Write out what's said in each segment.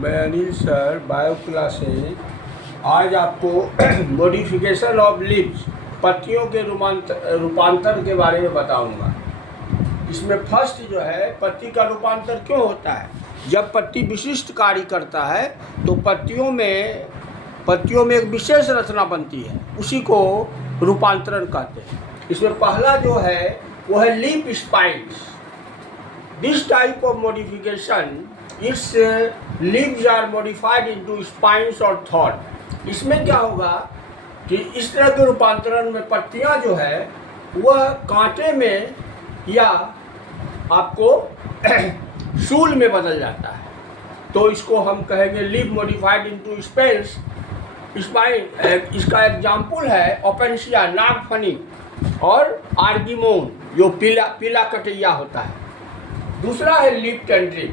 मैं Anil sir, bio classes. आज आपको मॉडिफिकेशन ऑफ लीव्स, पत्तियों के रूपांतर के बारे में बताऊंगा। इसमें फर्स्ट जो है, पत्ती का रूपांतर क्यों होता है। जब पत्ती विशिष्ट कार्य करता है तो पत्तियों में एक विशेष रचना बनती है, उसी को रूपांतरण कहते हैं। इसमें पहला जो है वो है leaf spines. This type of modification, its leaves are modified into spines और थॉर्न। इसमें क्या होगा कि इस तरह के रूपांतरण में पत्तियां जो है वह कांटे में या आपको शूल में बदल जाता है, तो इसको हम कहेंगे लीफ मॉडिफाइड इनटू स्पाइन्स। इसका एग्जाम्पल है ओपेंशिया, नागफनी और आर्गीमोन, जो पीला कटैया होता है। दूसरा है leaf tendril.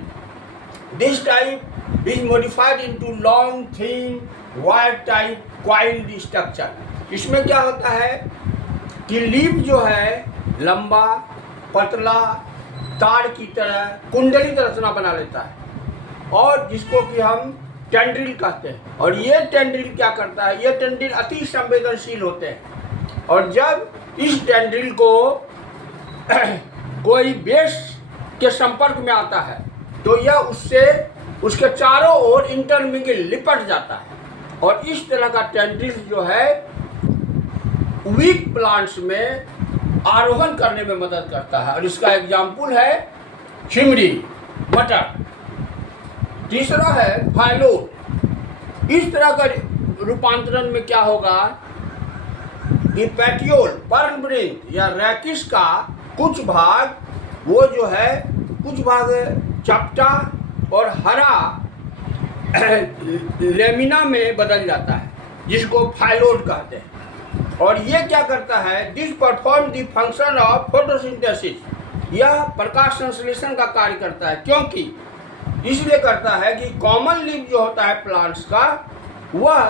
This type is modified into long thin wire type coiled structure. इसमें क्या होता है कि लीफ जो है लंबा पतला तार की तरह कुंडलित रचना बना लेता है, और जिसको कि हम टेंड्रिल कहते हैं। और ये टेंड्रिल क्या करता है, ये टेंड्रिल अति संवेदनशील होते हैं, और जब इस टेंड्रिल को कोई बेस के संपर्क में आता है तो यह उसके चारों ओर इंटरमिंगल लिपट जाता है, और इस तरह का टेंड्रिल जो है वीक प्लांट्स में आरोहण करने में मदद करता है, और इसका एग्जाम्पल है चिमड़ी, मटर। तीसरा है फाइलोड। इस तरह का रूपांतरण में क्या होगा कि पेटियोल, पर्णवृंत या रैकिस का कुछ भाग वो जो है कुछ भाग चपटा और हरा लेमिना में बदल जाता है, जिसको फाइलोड कहते हैं। और ये क्या करता है, this perform the function of photosynthesis. यह प्रकाश संश्लेषण का कार्य करता है, क्योंकि इसलिए करता है कि कॉमन लीफ जो होता है प्लांट्स का, वह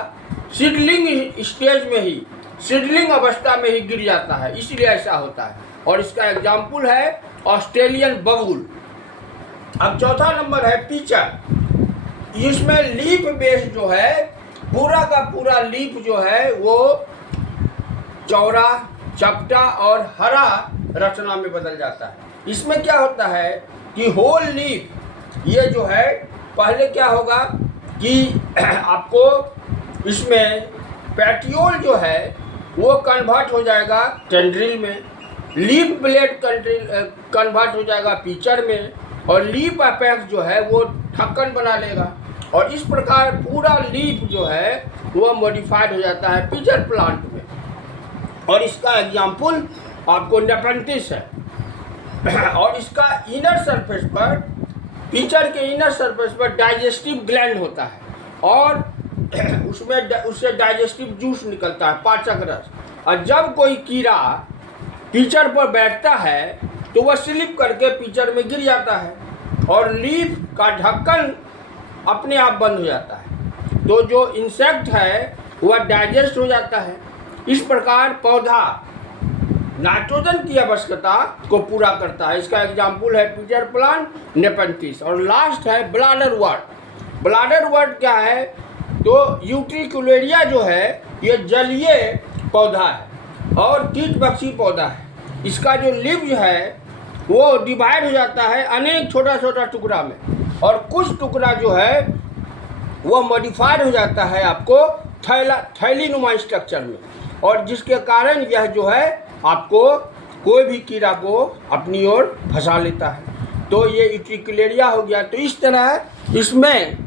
सीडलिंग स्टेज में ही, सीडलिंग अवस्था में ही गिर जाता है, इसलिए ऐसा होता है। और इसका एग्जाम्पल है ऑस्ट्रेलियन बबूल। अब चौथा नंबर है पीचर। इसमें लीफ बेस जो है पूरा का पूरा लीफ जो है वो चौड़ा, चपटा और हरा रचना में बदल जाता है। इसमें क्या होता है कि होल लीफ, ये जो है पहले क्या होगा कि आपको इसमें पेटियोल जो है वो कन्वर्ट हो जाएगा टेंड्रिल में, लीफ ब्लेड कन्वर्ट हो जाएगा पीचर में, और लीफ अपेक्स जो है वो ढक्कन बना लेगा, और इस प्रकार पूरा लीफ जो है वो मॉडिफाइड हो जाता है पीचर प्लांट में। और इसका एग्जाम्पल आपको नेपेंथिस है। और इसका इनर सरफेस पर, पीचर के इनर सरफेस पर डाइजेस्टिव ग्लैंड होता है, और उससे डाइजेस्टिव जूस निकलता है, पाचक रस। और जब कोई कीड़ा पीचर पर बैठता है तो वह स्लिप करके पीचर में गिर जाता है, और लीफ का ढक्कन अपने आप बंद हो जाता है, तो जो इंसेक्ट है वह डाइजेस्ट हो जाता है। इस प्रकार पौधा नाइट्रोजन की आवश्यकता को पूरा करता है। इसका एग्जाम्पल है पीचर प्लांट, नेपेंथिस। और लास्ट है ब्लाडर वर्ट। ब्लाडर वर्ट क्या है, तो यूट्रिकुलेरिया जो है ये जलीय पौधा है और कीटभक्षी पौधा है। इसका जो लीव्स है वो डिवाइड हो जाता है अनेक छोटा छोटा टुकड़ा में, और कुछ टुकड़ा जो है वो मॉडिफाइड हो जाता है आपको थैलीनुमा स्ट्रक्चर में, और जिसके कारण यह जो है आपको कोई भी कीड़ा को अपनी ओर फंसा लेता है। तो ये यूट्रिकुलेरिया हो गया। तो इस तरह इसमें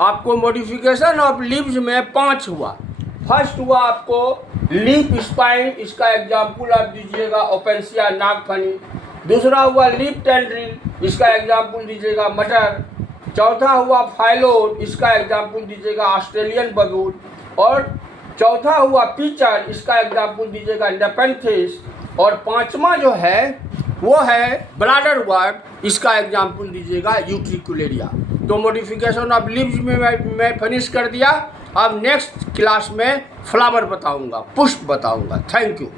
आपको मॉडिफिकेशन ऑफ लीव्स में 5 हुआ। फर्स्ट हुआ आपको लीफ स्पाइन, इसका एग्जाम्पल आप दीजिएगा ओपेंशिया, नागफनी। दूसरा हुआ लीफ टेंड्रिल, इसका एग्जाम्पल दीजिएगा मटर। चौथा हुआ फाइलोड, इसका एग्जाम्पल दीजिएगा ऑस्ट्रेलियन बबूल। और चौथा हुआ पीचर, इसका एग्जाम्पल दीजिएगा नेपेंथिस। और पांचवा जो है वो है ब्लाडर वर्ट, इसका एग्जाम्पल दीजिएगा यूट्रिकुलेरिया। तो मॉडिफिकेशन ऑफ लीव्स में मैं फिनिश कर दिया। अब नेक्स्ट क्लास में फ्लावर बताऊंगा, पुष्प बताऊंगा। Thank you.